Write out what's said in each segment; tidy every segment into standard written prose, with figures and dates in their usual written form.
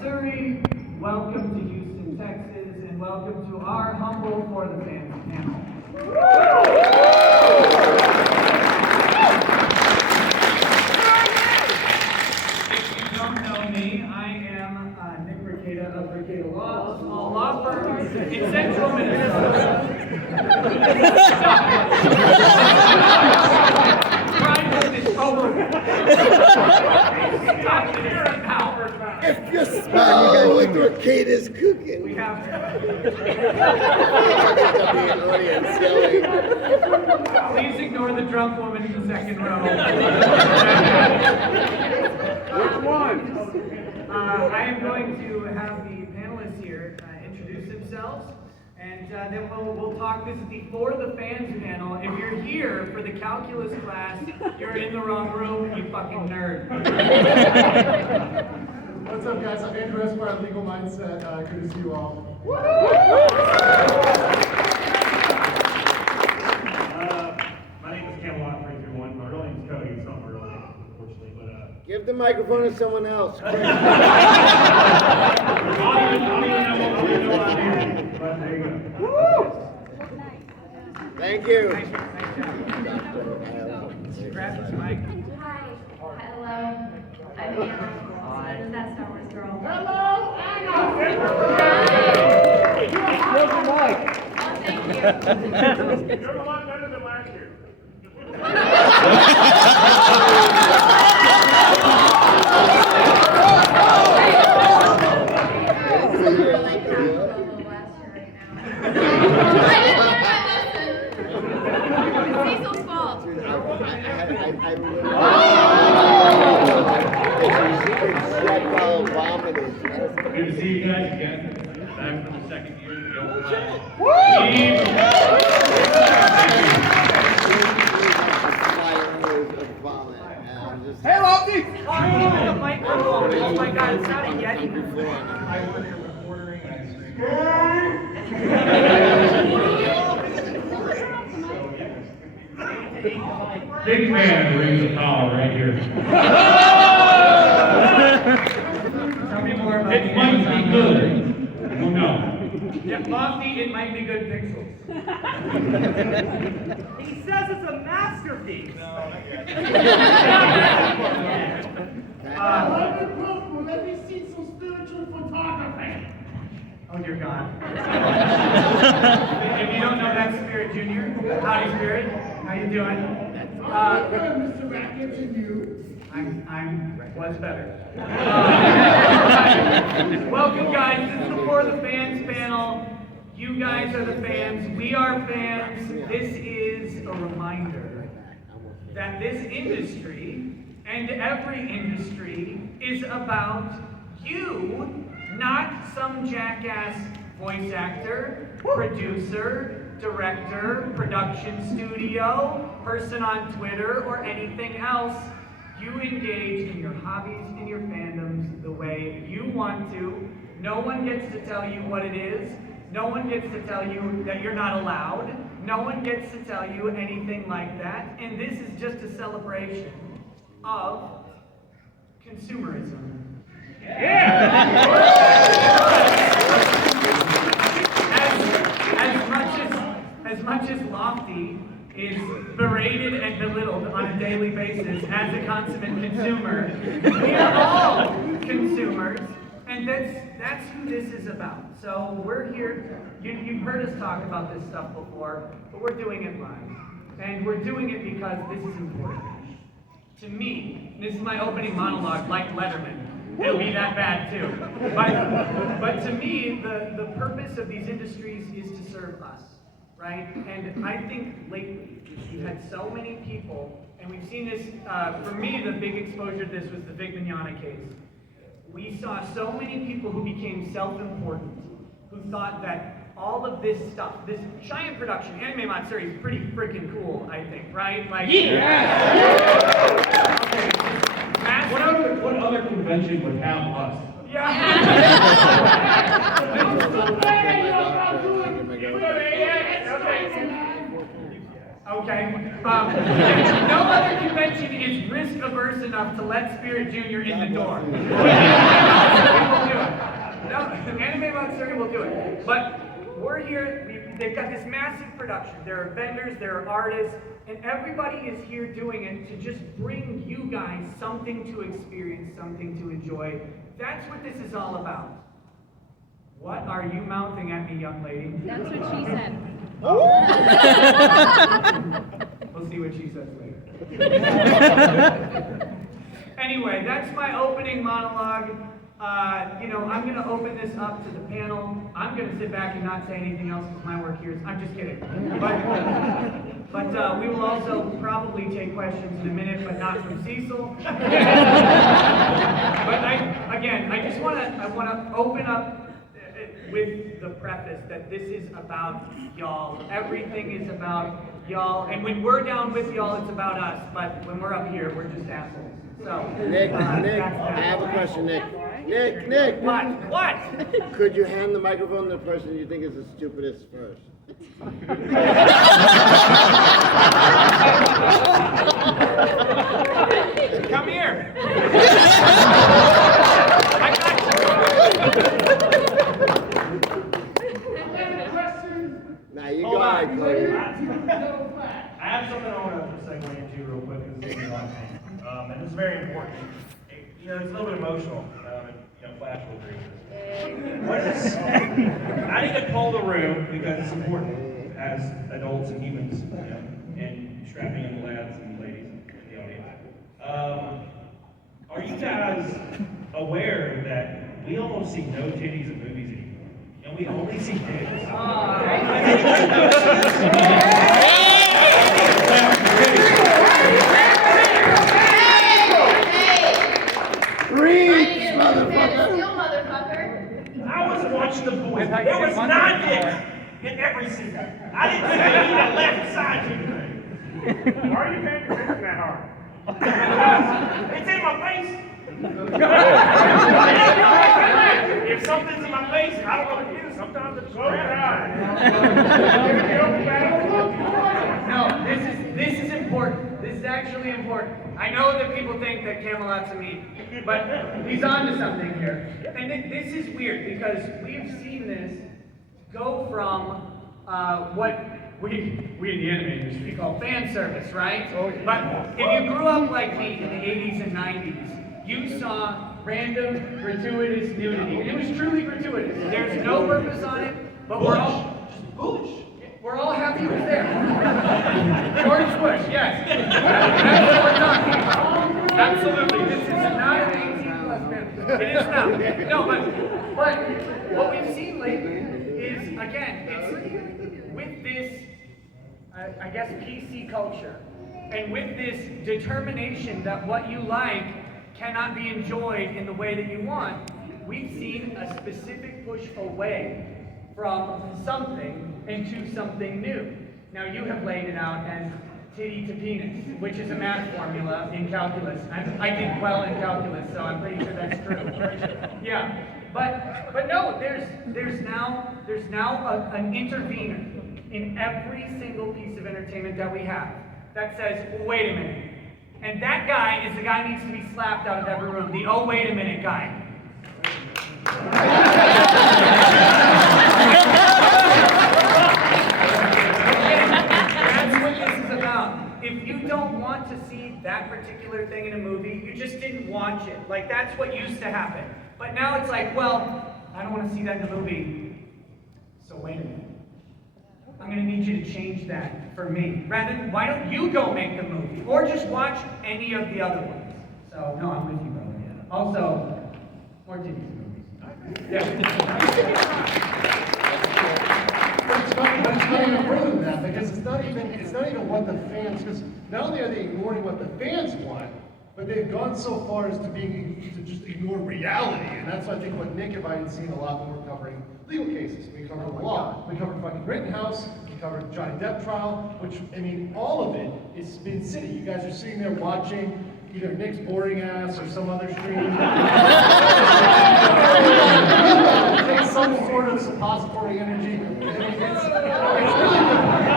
matsuri. Welcome to Houston, Texas, and welcome to our humble For the Fans panel. If you don't know me, I am Nick Ricada of Ricada Law, a small law firm in central Minnesota. If you smell what Ricada's cooking. We have please ignore the drunk woman in the second row. Which one? I am going to have the panelists here introduce themselves, and then we'll talk. This is the For the Fans panel. If you're here for the calculus class, you're in the wrong room, you fucking nerd. What's up, guys? I'm Andrew Esquire, Legal Mindset. Good to see you all. My name is Camelot 331. My real name is Cody. It's not my real name, unfortunately. But Give the microphone to someone else. I don't even know what I'm doing. But there you go. Thank you. Grab his mic. Hi. Hello. I'm Anna. Also known as that Star Wars girl. Hello, Anna! Oh, thank you. You're a lot better than last year. Cecil's fault. Good to see you guys again. Back for the second year. Hey, Lofty! The microphone. Oh my God, it's not a Yeti. I work here with ordering ice cream. Big man rings a call right here. Tell me more about It might be good. Who knows? Yeah, Lofty, it might be good pixels. He says it's a masterpiece. Let me see some spiritual photography. Oh dear God. If you don't know, that's Spirit Junior. Howdy, Spirit. How you doing? Mr. Rackets and you. Was better. Welcome, guys. This is the For the Fans panel. You guys are the fans. We are fans. This is a reminder that this industry and every industry is about you, not some jackass voice actor, producer, director, production studio, person on Twitter, or anything else. You engage in your hobbies, in your fandoms, the way you want to. No one gets to tell you what it is. No one gets to tell you that you're not allowed. No one gets to tell you anything like that. And this is just a celebration of consumerism. As much as Lofty is berated and belittled on a daily basis as a consummate consumer, we are all consumers, and that's who this is about. So we're here. You've heard us talk about this stuff before, but we're doing it live, and we're doing it because this is important. To me, this is my opening monologue, like Letterman. It'll be that bad too. But to me, the purpose of these industries is to serve us, right? And I think lately, we've had so many people, and we've seen this, for me, the big exposure to this was the Big Mignogna case. We saw so many people who became self-important, who thought that all of this stuff, this giant production, Anime Matsuri is pretty freaking cool, I think, right? Like, yeah! Okay, What other convention would have us? Okay. No other convention is risk averse enough to let Spirit Junior in the door. We will do it. matsuri, we'll do it. But we're here, they've got this massive production. There are vendors, there are artists, and everybody is here doing it to just bring you guys something to experience, something to enjoy. That's what this is all about. What are you mouthing at me, young lady? That's what she said. We'll see what she says later. Anyway, that's my opening monologue. I'm going to open this up to the panel. I'm going to sit back and not say anything else because my work here is... I'm just kidding. But we will also probably take questions in a minute, but not from Cecil. But I just want to open up with the preface that this is about y'all. Everything is about y'all. And when we're down with y'all, it's about us. But when we're up here, we're just assholes. So, Nick, I have a question, Nick. Nick. What? Could you hand the microphone to the person you think is the stupidest first? Come here. Nah, you Hold go ahead, on. Cody. I have something I want to segue into real quick because this is a lot of things. And it's very important. It's a little bit emotional. Flash will agree with this. What is? I need to poll the room because it's important as adults and humans, and strapping young lads and ladies in the audience. Are you guys aware that we almost see no titties in movies anymore? And we only see dicks. Reach, motherfucker! I was watching The Boys. There was 9 dicks in every scene. I didn't see the left side to anything. Why are you paying attention that hard? It's in my face. If something's in my face, I don't know what it is. Sometimes it's No, this is important. This is actually important. I know that people think that Camelot's a meme, but he's on to something here. And this is weird because we've seen this go from what we in the anime industry call fan service, right? But if you grew up like me in the 80s and 90s, you saw random gratuitous nudity. It was truly gratuitous. There's no purpose on it, but we're all happy it was there. George Bush, yes. That's what we're talking about. Absolutely. This is not an 18+ man. It is not. No, but what we've seen lately is, again, it's with this, I guess, PC culture, and with this determination that what you like cannot be enjoyed in the way that you want, we've seen a specific push away from something into something new. Now you have laid it out as titty to penis, which is a math formula in calculus. I did well in calculus, so I'm pretty sure that's true. Yeah, but no, there's now an intervener in every single piece of entertainment that we have that says, wait a minute. And that guy is the guy who needs to be slapped out of every room. The oh wait a minute guy. That's what this is about. If you don't want to see that particular thing in a movie, you just didn't watch it. Like, that's what used to happen. But now it's like, well, I don't want to see that in the movie. So wait a minute. I'm going to need you to change that for me. Rather, why don't you go make the movie? Or just watch any of the other ones. So, no, I'm with you, brother. Also, more titties in movies. Yeah. But it's not even further than that, because it's not even what the fans, because not only are they ignoring what the fans want, but they've gone so far as to just ignore reality. And that's, I think, what Nick and I had seen a lot when we're covering legal cases. We covered the law. We covered fucking Rittenhouse. We covered Johnny Depp trial, which, I mean, all of it is Spin City. You guys are sitting there watching either Nick's boring ass or some other stream. Take some sort of suppository energy. I mean,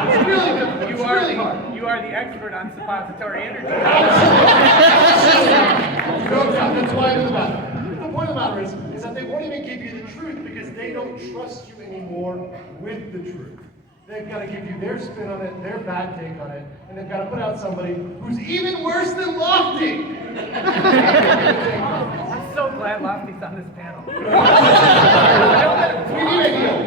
it's really difficult. It's really hard. You are the expert on suppository energy. No doubt, that's why I do that. The point of the matter is that they won't won't even give you the truth because they don't trust you anymore with the truth. They've got to give you their spin on it, their bad take on it, and they've got to put out somebody who's even worse than Lofty. I'm so glad Lofty's on this panel. We need a heel.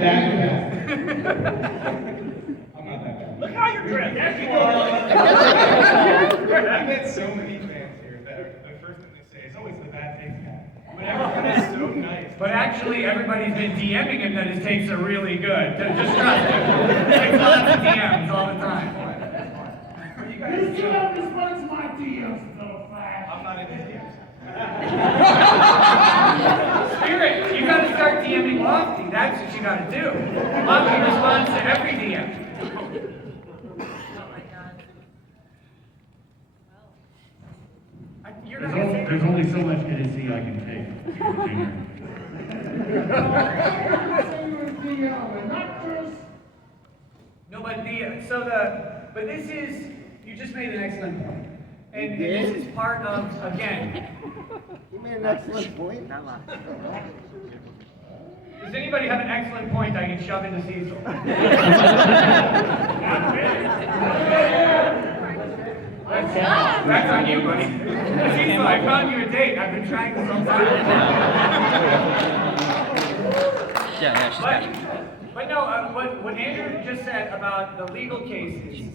Look how you're dressed. Yes, you are. I've met so many fans here that the first thing they say is always the bad taste guy. But everyone is so nice. But actually, everybody's been DMing him that his takes are really good. Just trust him. It's lots of DMs all the time. You guys don't respond to my DMs, little fat. I'm not in his DMs. Spirit, you gotta start DMing Lofty. That's what you gotta do. Lofty responds to every DM. You're not gonna say There's only so much NSC I can take, Junior. No, but but this is, you just made an excellent point. And this is part of, again, You made an excellent point. does anybody have an excellent point I can shove into Cecil? That's on you, buddy. Cecil, I found you a date. I've been trying this all time. But no, what Andrew just said about the legal cases,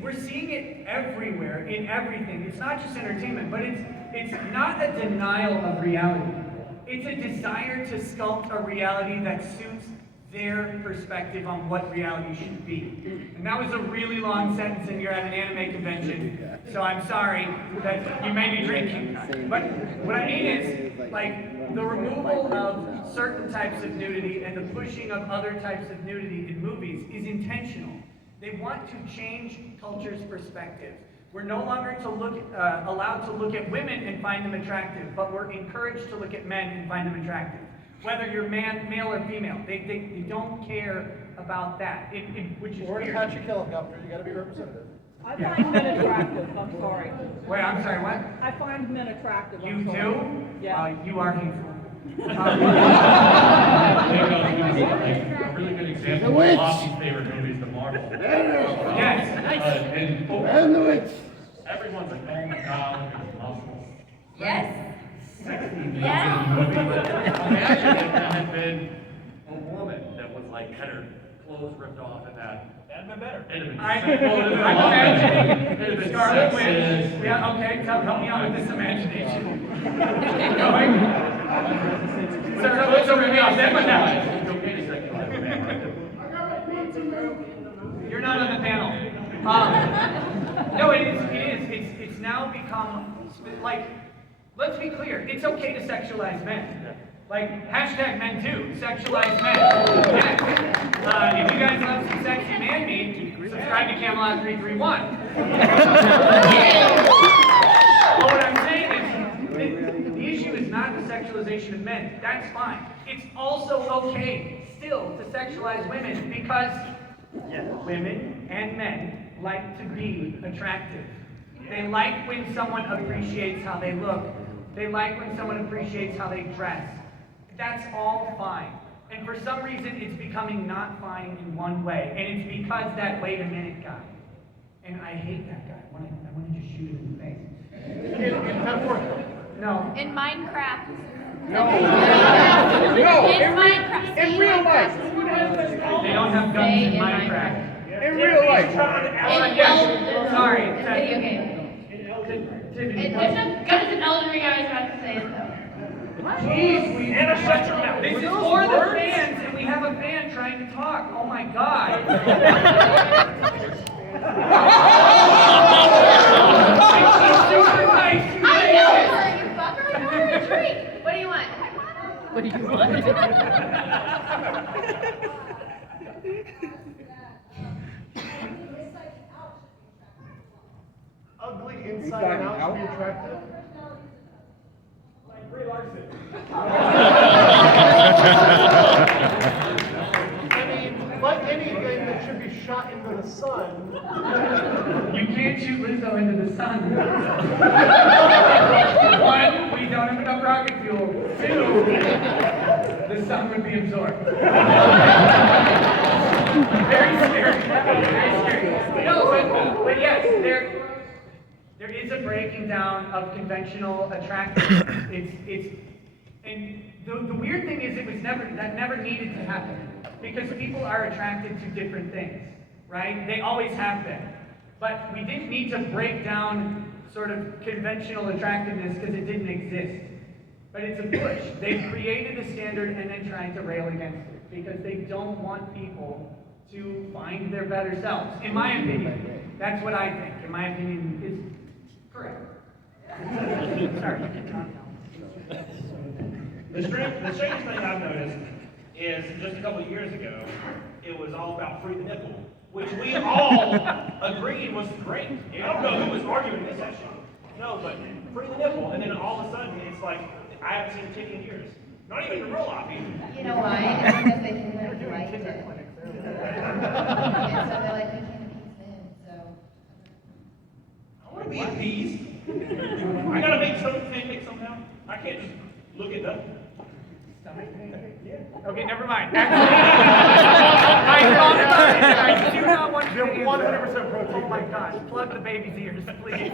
we're seeing it everywhere, in everything. It's not just entertainment, but it's not a denial of reality. It's a desire to sculpt a reality that suits their perspective on what reality should be. And that was a really long sentence, and you're at an anime convention, so I'm sorry that you may be drinking. But what I mean is, like, the removal of certain types of nudity and the pushing of other types of nudity in movies is intentional. They want to change culture's perspective. We're no longer allowed to look at women and find them attractive, but we're encouraged to look at men and find them attractive. Whether you're male or female, they don't care about that, which is Or weird. Patrick Helicopter, you got to be representative. I find men attractive, I'm sorry. Wait, I'm sorry, what? I find men attractive, You I'm sorry. do? Yeah. You are hateful. I think a really good example of Lofty's favorite movie is The Marvel. Yes. And the witch. Everyone's like, oh my god, look at his muscles. Yes? Imagine Yes? if there had been a woman that was like, had her clothes ripped off and that. That'd been better. It'd have been I'm imagining Scarlet Witch. Yeah, okay, help me out with this imagination. Keep going. So we're going then what happened? It's okay to sexualize a man, right? You're not on the panel. No, it is. It's now become, like, let's be clear, it's okay to sexualize men. Like, hashtag men too, sexualize men. Yes. If you guys love some sexy man meat, subscribe to Camelot 331. But what I'm saying is, the issue is not the sexualization of men. That's fine. It's also okay still to sexualize women because women and men like to be attractive. They like when someone appreciates how they look. They like when someone appreciates how they dress. That's all fine. And for some reason, it's becoming not fine in one way. And it's because that wait a minute guy. And I hate that guy. I want to just shoot him in the face. No. In Minecraft. No, In Minecraft. in real life. They don't have guns in Minecraft. In real life. In Yes. Sorry. video game. Tiffany. There's no guns in Elden Ring, I was about to say it though. Jeez, Anna, shut your mouth. This is for the fans, and we have a fan trying to talk. Oh my God. She's super nice. I know her, you fucker. I ordered a drink. What do you want? What do you want? Ugly inside and out should be attractive. I mean, like anything that should be shot into the sun. You can't shoot Lizzo into the sun. One, we don't have enough rocket fuel. Two, sun would be absorbed. Very scary. Very scary. No, but yes, there is a breaking down of conventional attractiveness. And the weird thing is that never needed to happen because people are attracted to different things, right? They always have been. But we didn't need to break down sort of conventional attractiveness because it didn't exist. But it's a push. They've created a standard and then trying to rail against it because they don't want people to find their better selves. In my opinion, that's what I think. In my opinion, is correct. Sorry. The strangest thing I've noticed is just a couple of years ago, it was all about free the nipple, which we all agreed was great. I don't know who was arguing this issue. No, but free the nipple, and then all of a sudden it's like, I haven't seen a titty in years. Not even in real life either. You know why? It's because they think that we liked it. And so they're like, we can't appease men, so. I want to be appeased. I gotta make something pancake somehow. I can't just look at nothing. Okay, never mind. Actually, I do not want you to answer. 100% protein. Oh my gosh, plug the baby's ears, please.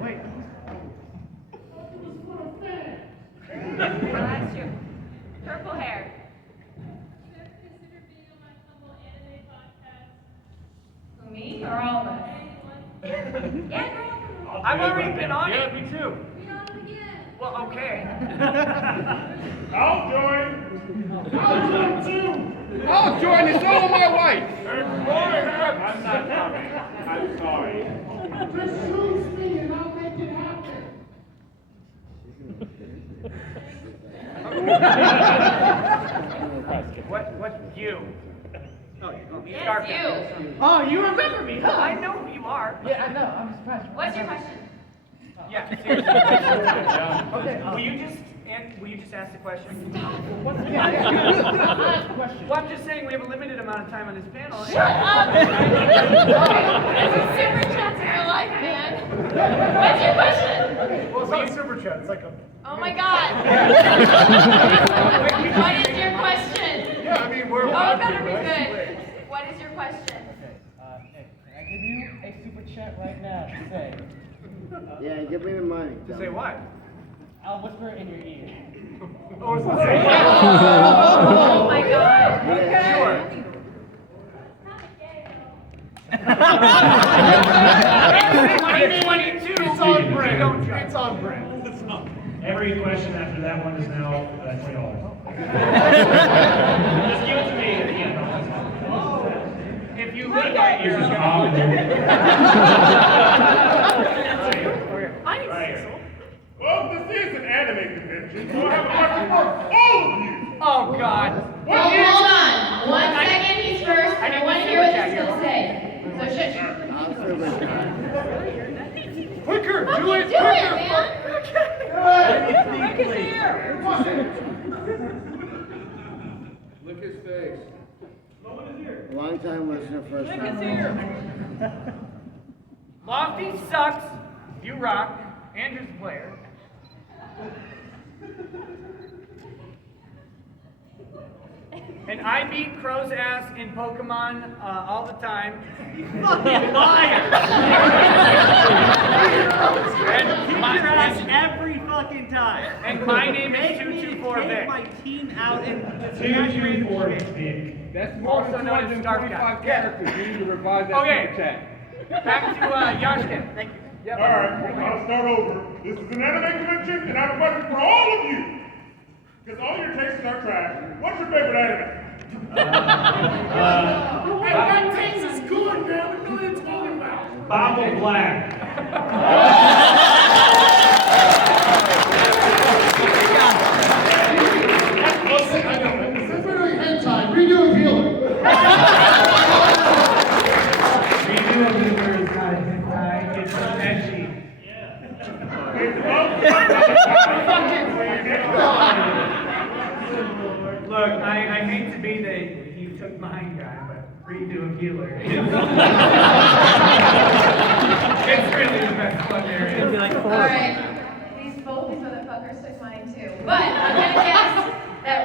Wait. That's true. Purple hair. Who, me or all of us? Yeah, girl. I've already been on it. Yeah, me too. Well, okay. I'll join. I'll join, it's all my wife. I'm not coming. I'm sorry. Just choose me and I'll make it happen. What you? Yes, you. Oh, you remember me, huh? I know who you are. Yeah, I know. I'm surprised. What's your question? Yeah, seriously. Okay, will you just ask the question? Well, I'm just saying we have a limited amount of time on this panel. Shut up! This is super chat in real life, man. What's your question? Well, it's not a super chat. It's like a. Oh my god. What is your question? Yeah, I mean, we're. Oh, it better be good. What is your question? Hey, can I give you a super chat right now to say? Yeah, give me the money. To say what? I'll whisper it in your ear. Oh, Oh my god. Sure. It's on brand. It's on brand. Every question after that one is now $20. Just give it to me at the end. If you look at your Right. Well, this is an anime convention, so I have a question for all of you. Oh God. Well, hold on. 1 second, he's first, and I want to hear what he's going to say. So shush. Quicker, Fucking do it do quicker. it, man. Look his face. Long time listener, first time. Lofty sucks. You rock. Andrew's a player. And I beat Crow's ass in Pokemon all the time. You fucking liar! Kick your ass every fucking time. And my name is Make me 224 take Vic. my team out and 224 Vic. That's Also known as Scarf Guy. characters. You need to revise that Okay. super chat. Back to Yashkin. Thank you. Yep. All right, I'll start over. This is an anime convention, and I have a question for all of you. Because all your tastes are trash. What's your favorite anime? That taste is good, man. We know what you're talking about. Bible Black. Since we're doing hentai, redo a healer. Redo a Beaver is not a hentai, it's edgy. Look, I hate to be the he took mine guy, but redo a healer. It's really the best one there is. Alright. Both these motherfuckers took mine too. But I'm going to guess that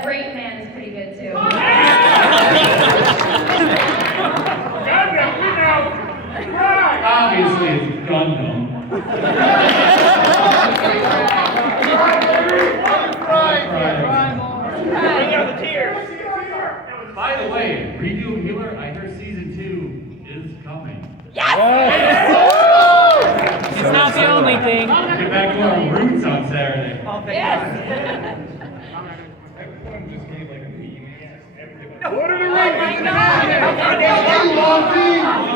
By the way, redo Healer, I hear season 2 is coming. It's not the only thing. Get back to our roots on Saturday. Oh, thank Yes. Everyone just gave like a meme. What are the Oh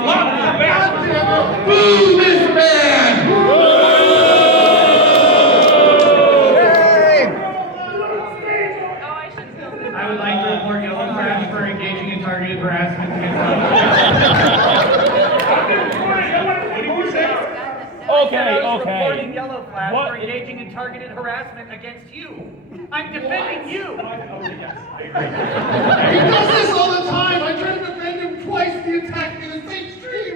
my God. Boo this man! Oh, I should film this. I would like to report Yellow Crash for engaging in targeted harassment against reporting Yellow Flash for engaging in targeted harassment against you. I'm defending you. He does this all the time. I tried to defend him twice. He attacked me in the same stream.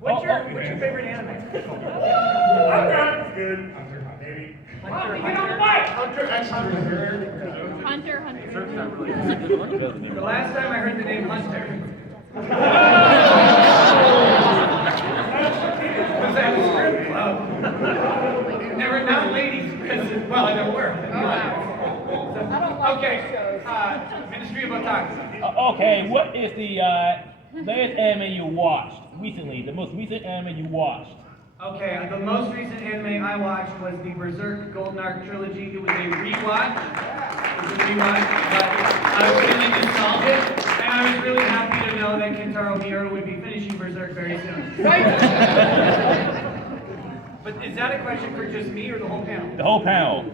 What's your favorite anime? Hunter good. Hunter, maybe. Hunter X Hunter. Hunter. The last time I heard the name Hunter was at a strip club. There were not ladies present. Well, there were. Okay. Ministry of Otaku. Okay, what is the latest anime you watched recently? The most recent anime you watched? Okay, the most recent anime I watched was the Berserk Golden Arc trilogy. It was a rewatch. But I was feeling nostalgic, and I was really happy to know that Kentaro Miura would be finishing Berserk very soon. But is that a question for just me or the whole panel? The whole panel.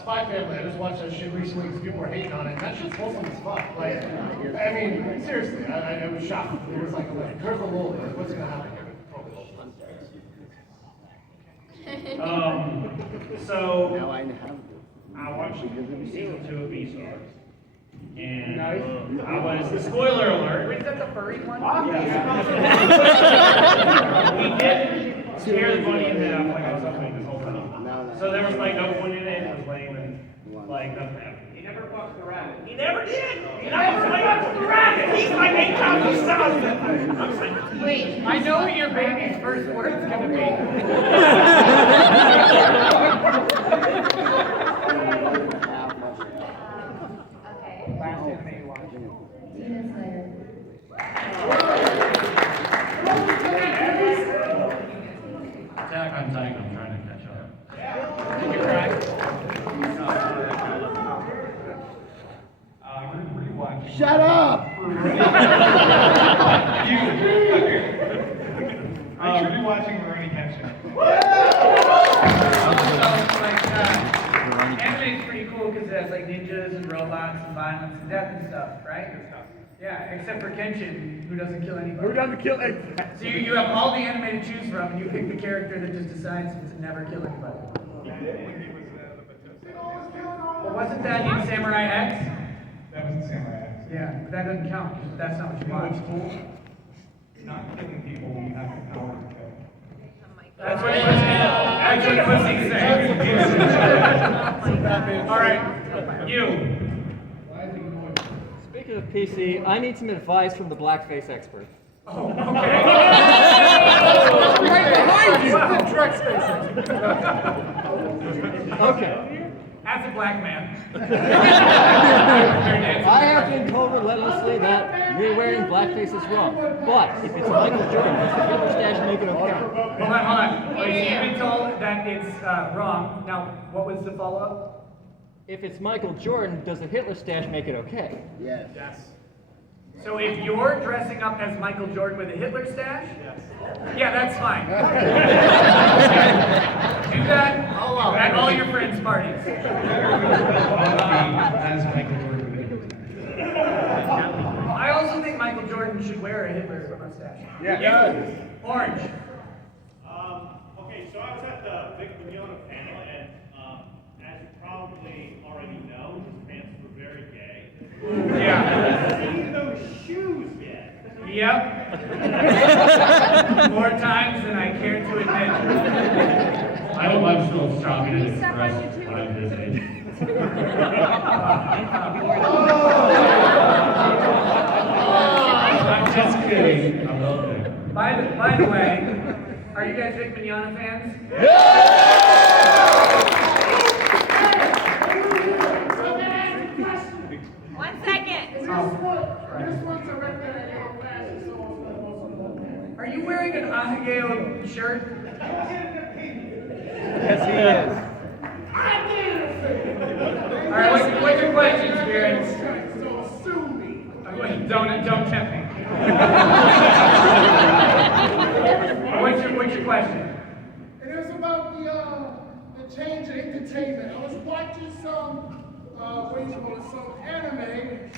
Spy Family. I just watched that shit recently because people were hating on it. That shit's wholesome as fuck. Like, I mean, seriously, I was shocked. It was like, where's the lull? What's gonna happen here? So Now I have I watched season 2 of Beastars. And I was, the spoiler alert. Is that the furry one? We did tear the bunny in half like I was hoping this whole time. So there was like no point in it, it was lame and like nothing happened. He never fucks the rabbit. He never did! He never fucks the rabbit! He's like 8 times the size! I'm saying, Wait. I know what your baby's first word's gonna be. Okay. Last anime you watched. Attack on Titan, I'm trying to catch up. Did you cry? Shut up! Rewatching Rurouni Kenshin. Anime's pretty cool because it has like ninjas and robots and violence and death and stuff, right? Yeah, except for Kenshin, who doesn't kill anybody. Who doesn't kill it? So you have all the anime to choose from, and you pick the character that just decides to never kill anybody. But wasn't that in Samurai X? That was in Samurai X. Yeah, but that doesn't count because that's not what you watched. Not killing people when you have the power to kill. That's what pussy's saying. All right, you. Speaking of PC, I need some advice from the blackface expert. Oh, okay. Right behind you! Drex Okay. As a black man. I have been told relentlessly that me wearing blackface is wrong. But if it's Michael Jordan, does the Hitler stash make it okay? Hold on. Wait, you've been told that it's wrong. Now, what was the follow-up? If it's Michael Jordan, does the Hitler stash make it okay? Yes. So if you're dressing up as Michael Jordan with a Hitler stash? Yes. Yeah, that's fine. Do that at all your friends' parties. As Michael Jordan. I also think Michael Jordan should wear a Hitler mustache. Yeah. Orange. Okay, so I was at the Vic Mignogna panel, and as you probably already know, his pants were very gay. Yeah. Seen those shoes yet? Yep. More times than I care to admit. I hope I'm still shopping at Express when I'm this age. I'm just kidding. I love it. By the way, are you guys Vic Mignogna fans? change and entertainment. I was watching some, some anime,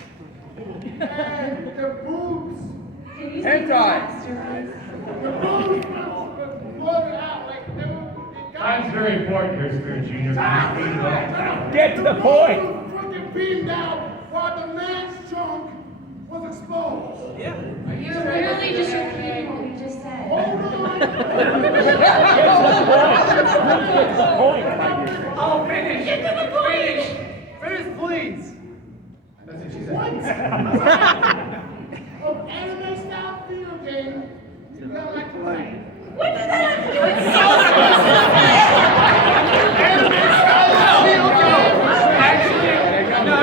and the boobs. Hentai. The boobs floated out like they were. Time's very important here, Spirit Junior. Get to the point. Freaking beamed out while the man's trunk was exposed. You're really just repeating what we just said. Hold on. Oh, finish. Get to the point. Finish, please. What? Of anime style video game you gotta like to play. What does that have to do with Actually, no.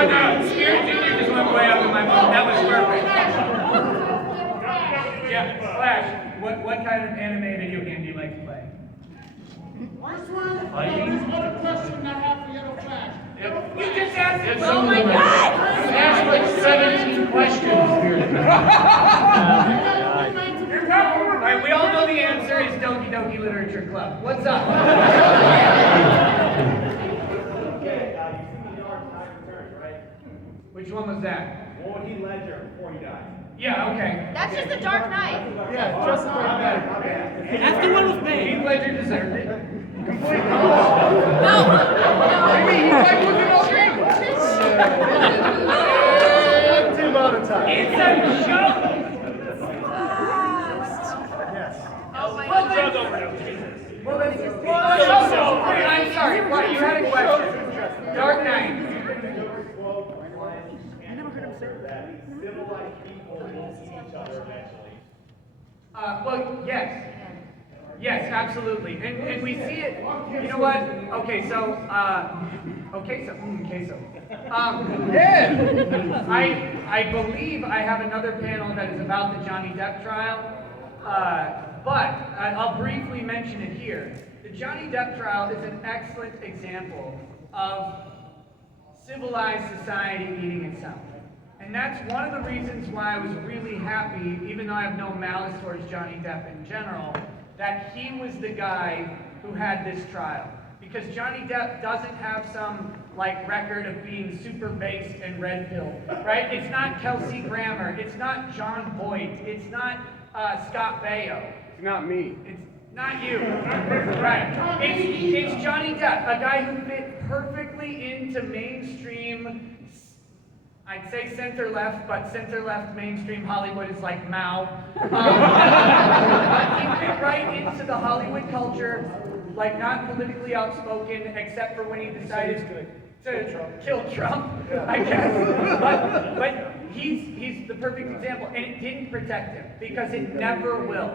Spirit Junior just went way up in my mouth. That was perfect. Yeah, Flash. What kind of anime video game do you like to play? First one, there's other question I have for Yellow Flash. You just asked it. Oh my God! Ask like 17 questions, Spirit. All right, we all know the answer is Doki Doki Literature Club. What's up? Okay, you've seen the Dark Knight Returns, right? Which one was that? What would Heath Ledger before he died? Yeah, okay. That's just the Dark Knight. Yeah, just My bad, my bad. That's the one with me. Heath Ledger deserved it. Completely. No. It's a joke. Oh my Well, God. I'm sorry. What? You had a question. Dark Knight. That civilized people will eat each other eventually. Well, yes. Yes, absolutely. And we see it. You know what? Okay, so. I believe I have another panel that is about the Johnny Depp trial. But I'll briefly mention it here. The Johnny Depp trial is an excellent example of civilized society eating itself. And that's one of the reasons why I was really happy, even though I have no malice towards Johnny Depp in general, that he was the guy who had this trial. Because Johnny Depp doesn't have some record of being super based and red pilled, right? It's not Kelsey Grammer, it's not John Boyd, it's not Scott Baio. It's not me. It's not you, right? It's Johnny Depp, a guy who fit perfectly into mainstream. I'd say center-left, but center-left mainstream Hollywood is like Mao. He fit right into the Hollywood culture, not politically outspoken, except for when he decided to kill Trump, I guess. But he's the perfect example, and it didn't protect him, because it never will.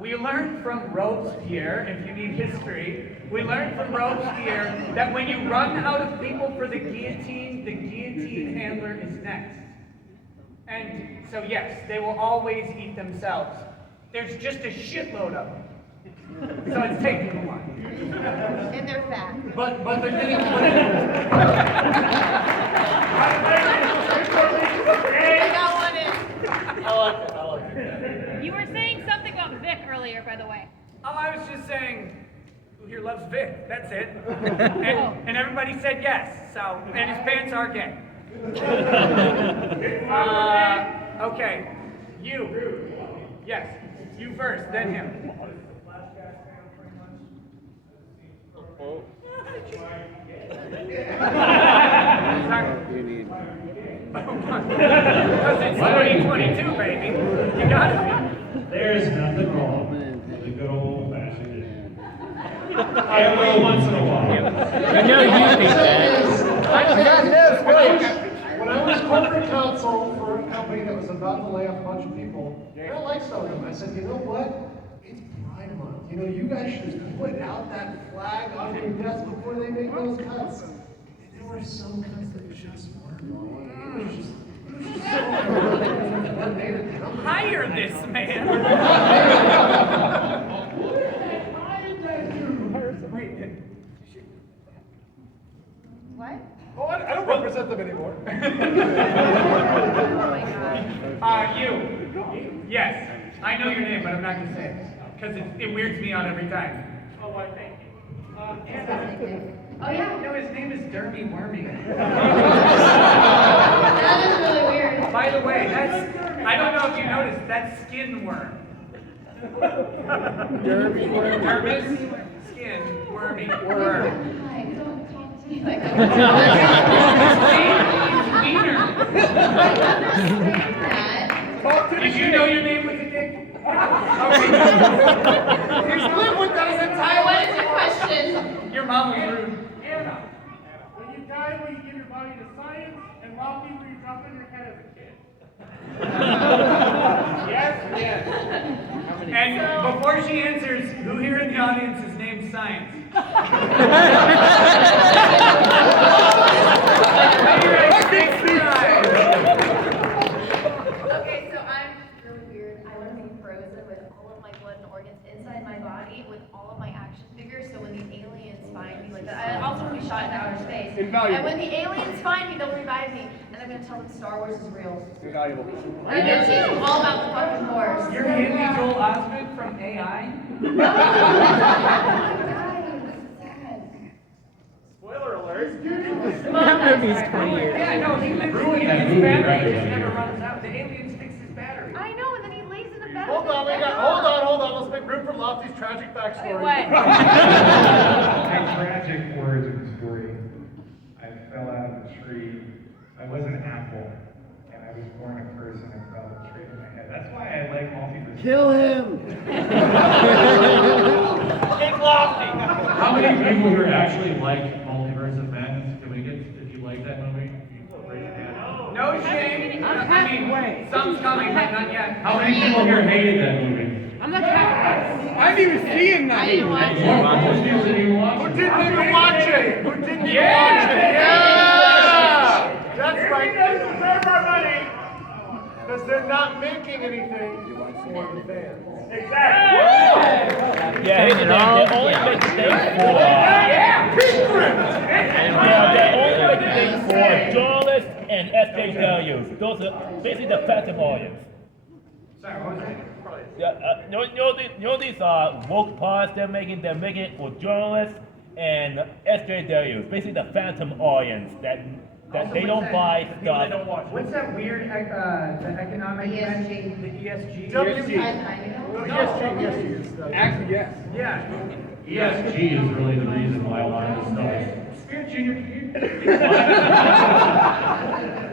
We learned from Robespierre, if you need history, we learned from Robespierre that when you run out of people for the guillotine handler is next. And so yes, they will always eat themselves. There's just a shitload of them. So it's taking a while. And they're fat. But they're getting I got one in. I like it. You were saying something about Vic earlier, by the way. Oh, I was just saying, who here loves Vic? That's it. And everybody said yes, so, and his pants are gay. Okay, you. Yes, you first, then him. You need. Because it's 2022, baby. You got it. There's nothing wrong with a good old fashioned. Every once in a while. I know you think that. When I was corporate counsel for a company that was about to lay off a bunch of people, I don't like some of them. I said, you know what? It's Pride Month. You guys should just put out that flag on your desk before they make those cuts. And there were some cuts that just weren't wrong. It was just so Hire this man. What? Oh, I don't represent them anymore. Oh my God. You. Yes. I know your name, but I'm not going to say it. Because it weirds me out every time. Oh, why, thank you. Anna, Oh, yeah? No, his name is Derby Wormy. That is really weird. By the way, I don't know if you noticed, that's skin worm. Derby worm. Dermis, skin, wormy, worm. Hi, don't talk to me like that. Did you know your name was a dick? He's lived with us his entire What life. is your question? Your mom was rude. Anna, when you die, will you give your body to science? And Lofty, will you drop in your head as a kid? Yes, yes. And before she answers, who here in the audience is named Science? Okay, so I'm really weird. I want to be frozen with all of my blood and organs inside my body with all of my action figures. So when the aliens find me, like that, I also want to be shot in outer space. Invaluable. And when the aliens find me, they'll revive me, and I'm gonna tell them Star Wars is real. Invaluable. And I'm gonna teach them all about the fucking Force. You're Haley Joel Osment from AI? Spoiler alert. That movie's 20 years. Yeah, no, he lives Ruined in that his movie, battery right? just never runs out. The aliens fix his battery. I know, and then he lays in the bed. Hold on, hold on. Let's make room for Lofty's tragic backstory. What? My tragic origin story. I fell out of a tree. I was an apple, and I was born a person and fell straight in my head. That's why I like multiverse. Kill him. King Lofty. How many people here actually like Multiverse of Madness? Can we get, if you like that movie? You raise your hand. No shame. I mean, some's coming, but not yet. How many people here hated that movie? I'm not happy. I didn't even see him I didn't watch it. Most people didn't even watch Who it. didn't even watch it? Who didn't even Yeah. watch it? Yeah! That's right. Deserve our money. Because they're not making anything for the fans. Exactly. Yeah, here's the thing. They only make things for. Yeah, they only make things for journalists and SJWs. Those are basically the phantom audience. Sorry, what was that? Yeah, you know these woke pods they're making it for journalists and SJWs, basically the phantom audience that they don't buy stuff. What's that weird the economic ESG. event? The ESG? I know. Actually, yes. Yeah. ESG is really the reason why a lot of this stuff is. Spirit Junior.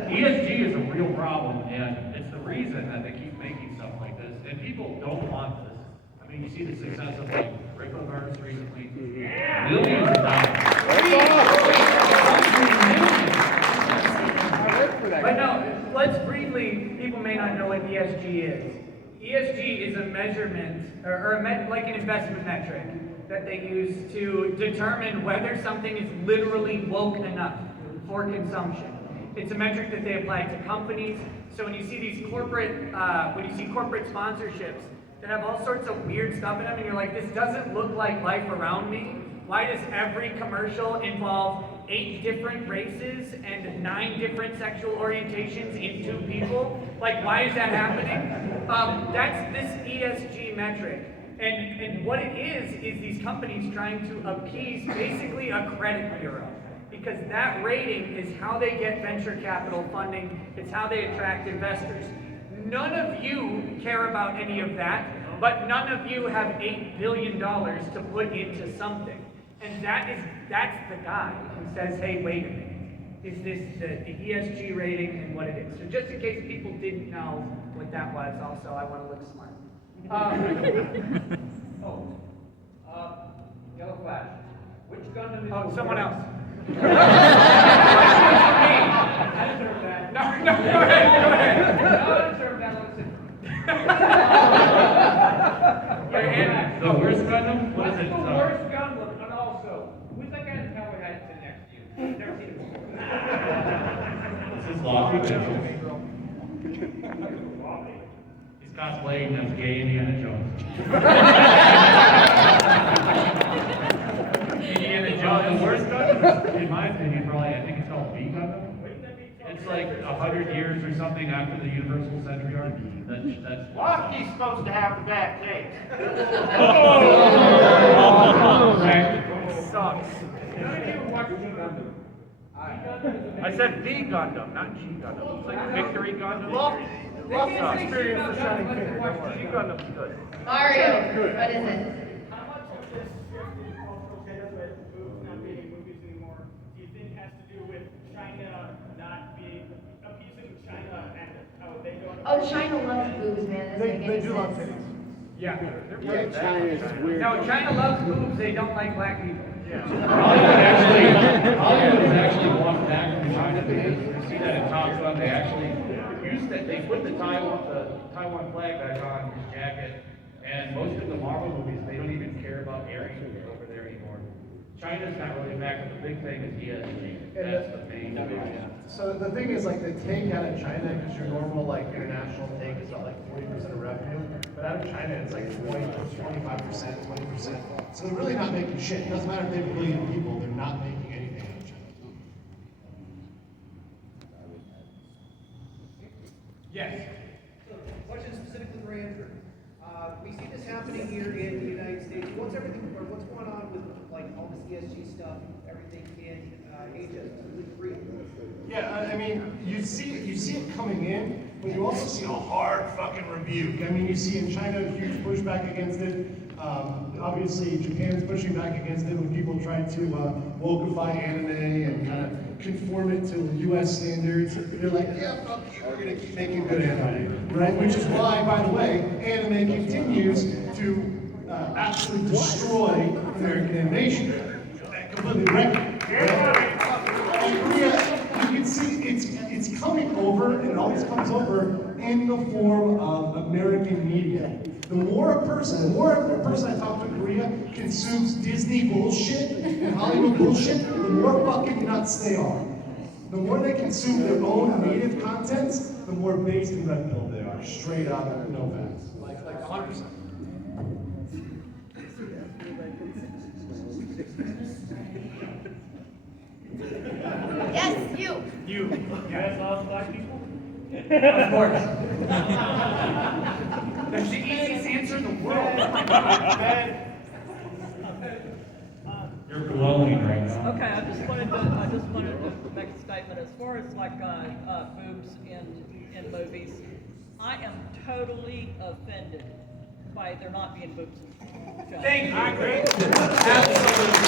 ESG is a real problem, and it's the reason that they keep making stuff like this. And people don't want this. I mean, you see the success of like Rainbow Gardens recently. Millions of dollars. But no, let's briefly, people may not know what ESG is. ESG is a measurement, like an investment metric that they use to determine whether something is literally woke enough for consumption. It's a metric that they apply to companies. So when you see these corporate sponsorships that have all sorts of weird stuff in them, and you're like, this doesn't look like life around me. Why does every commercial involve 8 different races and 9 different sexual orientations in 2 people? Like, why is that happening? That's this ESG metric. And what it is these companies trying to appease basically a credit bureau. Because that rating is how they get venture capital funding. It's how they attract investors. None of you care about any of that, but none of you have $8 billion to put into something. And that's the guy who says, hey, wait a minute. Is this the ESG rating and what it is? So just in case people didn't know what that was, also, I want to look smart. Yellow Flash. Which Gundam is Oh, someone else. I deserve that. No, go ahead. No, I deserve that. Listen. The worst Gundam? What is it? The worst Gundam, and also, who's that guy in the cowboy hat sitting next to you? I've never seen him before. This is Lofty. He's cosplaying as gay Indiana Jones. Indiana Jones, the worst Gundam, in my opinion, probably, I think it's called B Gundam. It's like 100 years or something after the Universal Century Arc. That's Lofty's supposed to have the bad taste. Sucks. None of you watch Gundam. I said the Gundam, not G Gundam. It's like Victory Gundam. Love experience for Shining Finger. Don't worry. G Gundam's good. Mario, what is it? How much of this shift in cultural data with movies not being in movies anymore do you think has to do with China not being appeasing China and how they don't? Oh, China loves boobs, man. That doesn't make They any do love sense. titties. Yeah. Yeah, China is weird. No, China loves boobs, they don't like black people. Hollywood has actually walked back from China because you see that in Top Gun. They actually they put the Taiwan flag back on his jacket, and most of the Marvel movies they don't even care about airing over there anymore. China's not really back, but the big thing is ESG. That's the main division. So the thing is, like, the take out of China, because your normal, like, international take is about, like, 40% of revenue, but out of China, it's like 20, 25%, 20%. So they're really not making shit. It doesn't matter if they have a billion people, they're not making anything out of China. Yes. So, question specifically for Andrew. We see this happening here in the United States. What's going on with like all this ESG stuff, everything in Asia, specifically Korea? Yeah, I mean, you see it coming in, but you also see a hard fucking rebuke. I mean, you see in China a huge pushback against it. Obviously, Japan's pushing back against it when people try to wokeify anime and kind of conform it to U.S. standards. They're like, yeah, fuck you, we're gonna keep making good anime, right? Which is why, by the way, anime continues to absolutely destroy American animation. Completely wrecked it. In Korea, you can see it's coming over, and it always comes over in the form of American media. The more a person I talk to in Korea consumes Disney bullshit and Hollywood bullshit, the more fucking nuts they are. The more they consume their own native content, the more based and red pill they are. Straight up, no facts. Like 100%. Yes, you. You. Yes, all black people? Of course. That's the easiest answer in the world. You're glowing right now. Okay, I just wanted to make a statement as far as like boobs in movies. I am totally offended by there not being boobs in films. Thank you. I agree. Absolutely.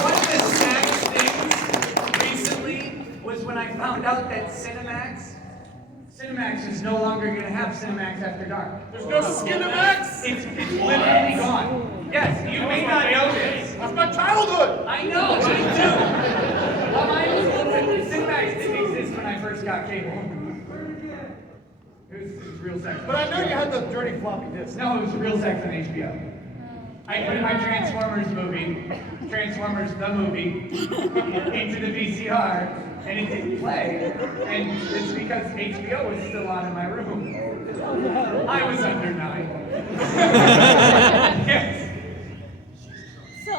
One of the saddest things recently was when I found out that Cinemax is no longer going to have Cinemax After Dark. There's no Skinemax? It's literally gone. Yes, you may not know this. That's my childhood! I know, mine too. Well, mine was a little bit. Cinemax didn't exist when I first got cable. It was real sex. But I know you had the dirty floppy disk. No, it was real sex on HBO. I put my Transformers the movie, into the VCR, and it didn't play. And it's because HBO was still on in my room. I was under 9. Yes. So,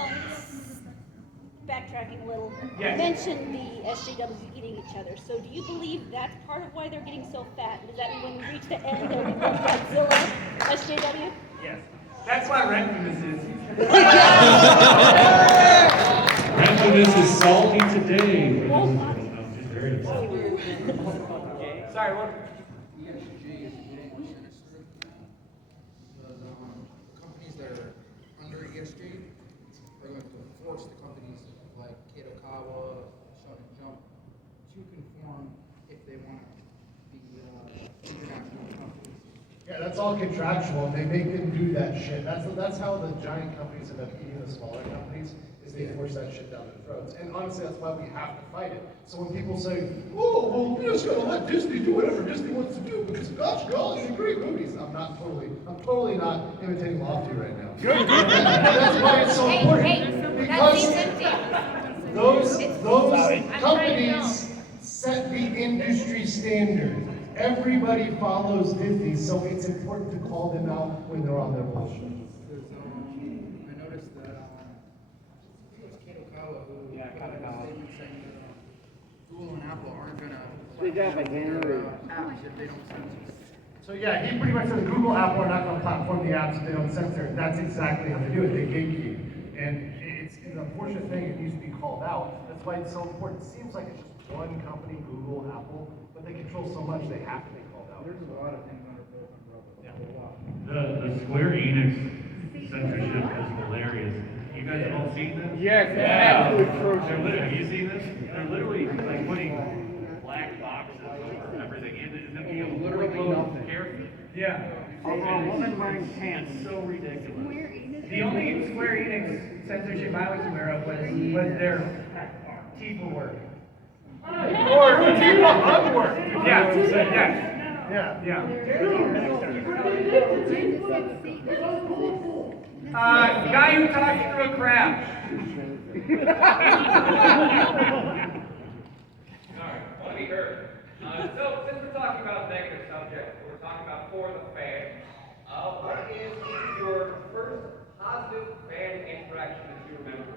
backtracking a little, Yes. you mentioned the SJWs eating each other. So, do you believe that's part of why they're getting so fat? Does that mean when we reach the end, they'll become Godzilla SJW? Yes. That's why Rentfulness is. Rentfulness is salty today. Just very Sorry, what? ESG is really sinister because companies that are under ESG are going to force the companies like Kadokawa, Shut and Jump to conform if they want to be international companies. Yeah, that's all contractual. They make them do that shit. That's how the giant companies end up eating the smaller companies, is they force that shit down their throats. And honestly, that's why we have to fight it. So when people say, oh, well, we're just gonna let Disney do whatever Disney wants to do because gosh golly, they're great movies. I'm totally not imitating Lofty right now. That's why it's so important. Because those companies set the industry standard. Everybody follows Disney, so it's important to call them out when they're on their bullshit. I noticed that it was Kadokawa who put out a statement saying that Google and Apple aren't going to Speak up, I can't hear you. apps if they don't censor. So yeah, he pretty much says Google, Apple are not going to platform the apps if they don't censor it. That's exactly how they do it. They gatekeep. And it's an unfortunate thing. It needs to be called out. That's why it's so important. It seems like it's just one company, Google, Apple, but they control so much they have to be called out. There's a lot of things under both umbrellas. Yeah. A lot. The Square Enix censorship is hilarious. You guys have all seen this? Yes, it's Yeah. absolutely They're literally, have you seen this? They're literally like putting black boxes over everything and then you literally characters. Yeah. Over a woman wearing pants. It's so ridiculous. The only Square Enix censorship I was aware of was their Tifa work. Or Tifa unwork. Yeah, yes. Yeah. Yeah. Guy who talks through a crab. Alright, want to be heard. So, since we're talking about negative subjects, we're talking about for the fan. What is your first positive fan interaction that you remember?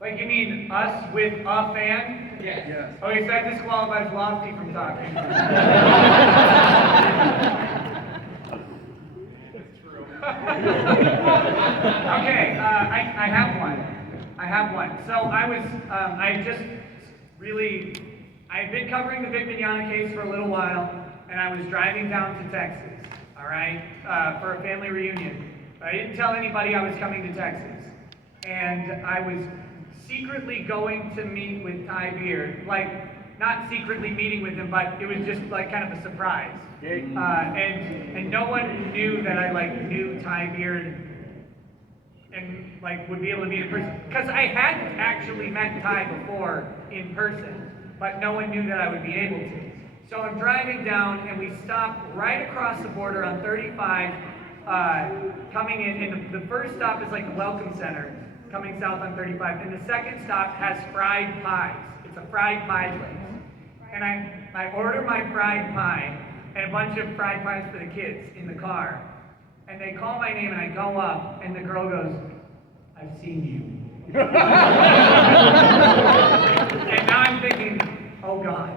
Like you mean us with a fan? Yes. Okay, so that disqualifies Lofty from talking. Okay, I have one. I have one. So I've been covering the Vic Mignogna case for a little while, and I was driving down to Texas, all right, for a family reunion. I didn't tell anybody I was coming to Texas. And I was secretly going to meet with Ty Beard, like, not secretly meeting with him, but it was just like kind of a surprise. And no one knew that I knew Ty Beard and would be able to meet in person. Because I hadn't actually met Ty before in person, but no one knew that I would be able to. So I'm driving down and we stop right across the border on 35, coming in, and the first stop is like the Welcome Center, coming south on 35, and the second stop has fried pies. It's a fried pie place. And I order my fried pie and a bunch of fried pies for the kids in the car. And they call my name and I go up and the girl goes, "I've seen you." And now I'm thinking, oh God.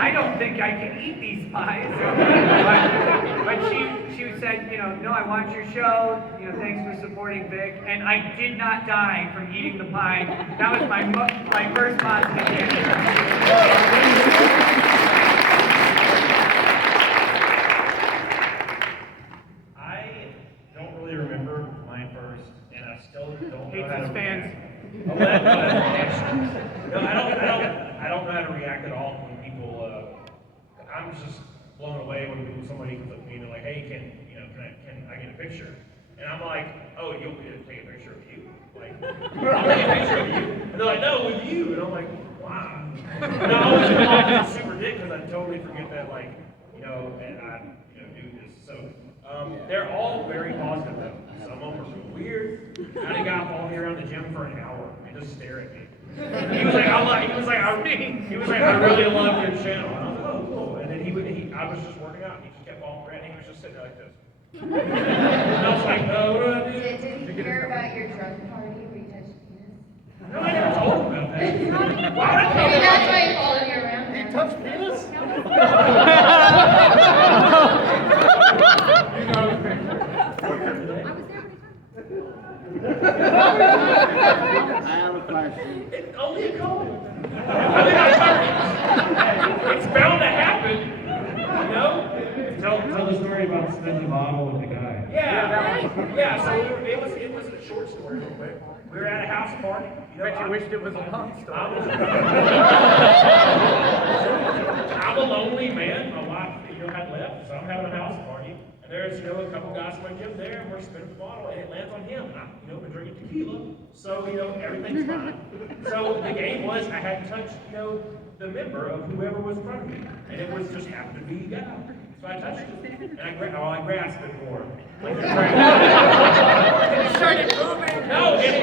I don't think I can eat these pies. But she said, no, I watch your show, thanks for supporting Vic. And I did not die from eating the pie. That was my first positive I don't really remember mine first, and I still don't know Hates how to his fans. react. No, I don't know how to react at all when people. I'm just blown away when somebody comes up to me and they're like, "Hey, can I get a picture?" And I'm like, "Oh, you'll take a picture of you? Like, I'll take a picture of you?" And they're like, "No, with you." And I'm like, "Wow." And I always get super dick because I totally forget that, and I do this. So they're all very positive though. Some of them are weird. I had a guy follow me around the gym for an hour and just stare at me. He was like, I really love your channel. And I was like, oh, cool. And then I was just working out and he just kept following around and he was just sitting there like this. And I was like, no, what do I do? Did he hear about your drug party where you touched penis? No, I never told him about that. Why would I tell Maybe him? that's why he followed you around. He touched penis? I have a question. Only a couple. It's bound to happen, Tell the story about spinning the bottle with the guy. Yeah. So it was a short story, real quick. We were at a house party. Bet you wished it was a long story. I'm a lonely man. My wife, had left, so I'm having a house party. And there's, a couple guys from my gym there, and we're spinning the bottle, and it lands on him. And I've been drinking tequila, so, everything's fine. So the game was I had to touch, the member of whoever was in front of me. And it was just happened to be a guy. So I touched it, and I grasped it more. It started moving. No, it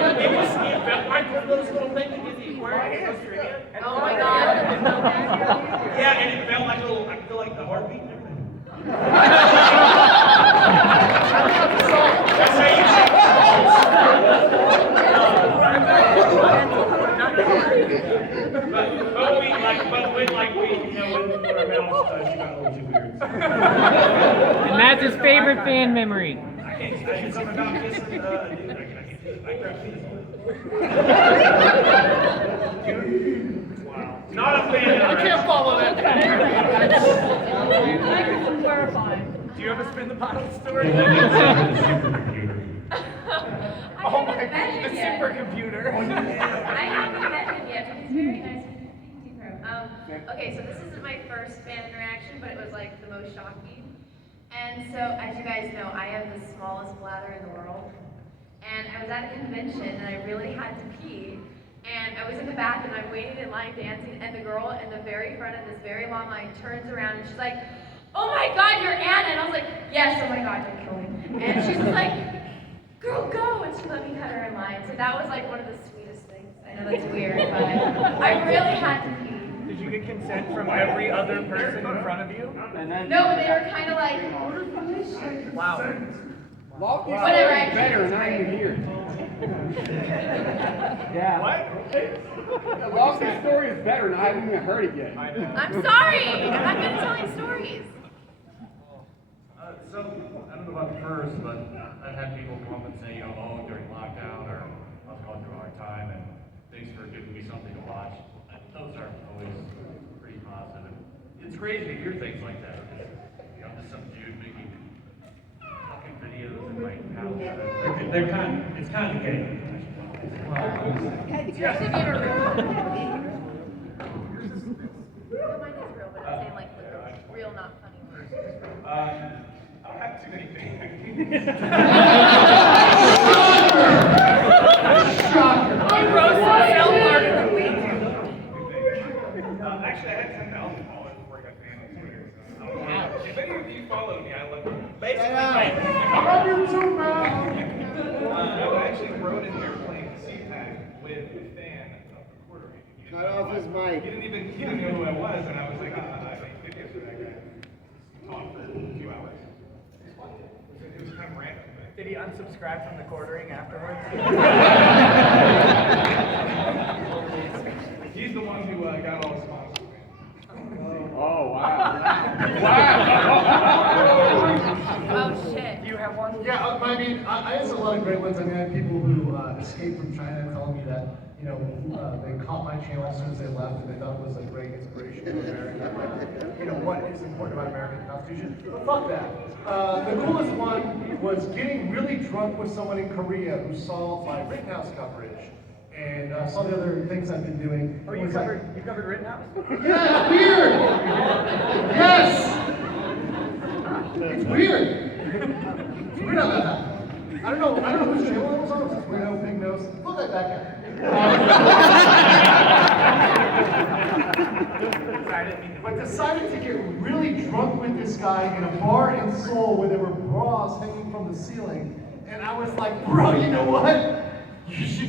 felt like one of those little things that gives you where it goes to your hand. Oh my God. Yeah, and it felt like I feel like the heartbeat and everything. That's how when our mouths touch, you got a little too weird. And that's his favorite fan memory. I can't something about kissing a dude. I can't do it. Not a fan. I can't follow that. Thank you for clarifying. Do you ever spin the bottle story? I Oh my haven't met god, the him yet. supercomputer. I haven't met him yet, but he's very nice. Okay, so this isn't my first fan interaction, but it was like the most shocking. And so, as you guys know, I have the smallest bladder in the world. And I was at a convention and I really had to pee. And I was in the bathroom, I'm waiting in line dancing, and the girl in the very front of this very long line turns around and she's like, "Oh my god, you're Anna!" And I was like, "Yes, oh my god, don't kill me." And she's just like, "Girl, go!" And she let me cut her in line. So that was like one of the sweetest things. I know that's weird, but I really had to pee. Did you get consent from every other person in front of you? No, but they were kind of like, Wow. whatever, I better, not even here. Yeah. What? Lofty's story is better, and I haven't even heard it yet. I'm sorry. I'm not good at telling stories. So, I don't know about the first, but I've had people come up and say, oh, during lockdown, or I was going through a hard time, and thanks for giving me something to watch. Those are always pretty positive. It's crazy to hear things like that. I'm just some dude making fucking videos in my house. It's kind of gay. Yours would be a real No, mine is real, but I'm saying like the real, not funny ones. I don't have too many things. I roast myself harder than we do. Actually, I had 10,000 followers before I got banned on Twitter. So if any of you follow me, I love you. Basically, I love you too, man. I actually rode in there playing CPAC with a fan of the quarter. Cut off his mic. He didn't know who I was, and I was like, I made videos for that guy. Talked for 2 hours. It was kind of random. Did he unsubscribe from the quartering afterwards? He's the one who got all the sponsors. Oh, wow. Oh shit. Do you have one? Yeah, I mean, I had a lot of great ones. I mean, I had people who escaped from China telling me that, they caught my channel as soon as they left and they thought it was a great inspiration for America. What is important about American Constitution? But fuck that. The coolest one was getting really drunk with someone in Korea who saw my Rittenhouse coverage and saw the other things I've been doing. Oh, you covered Rittenhouse? Yeah, it's weird! Yes! It's weird! It's weird how that happened. I don't know whose channel it was on. It's weirdo, big nose. Look like that guy. But decided to get really drunk with this guy in a bar in Seoul where there were bras hanging from the ceiling. And I was like, bro, you know what? You should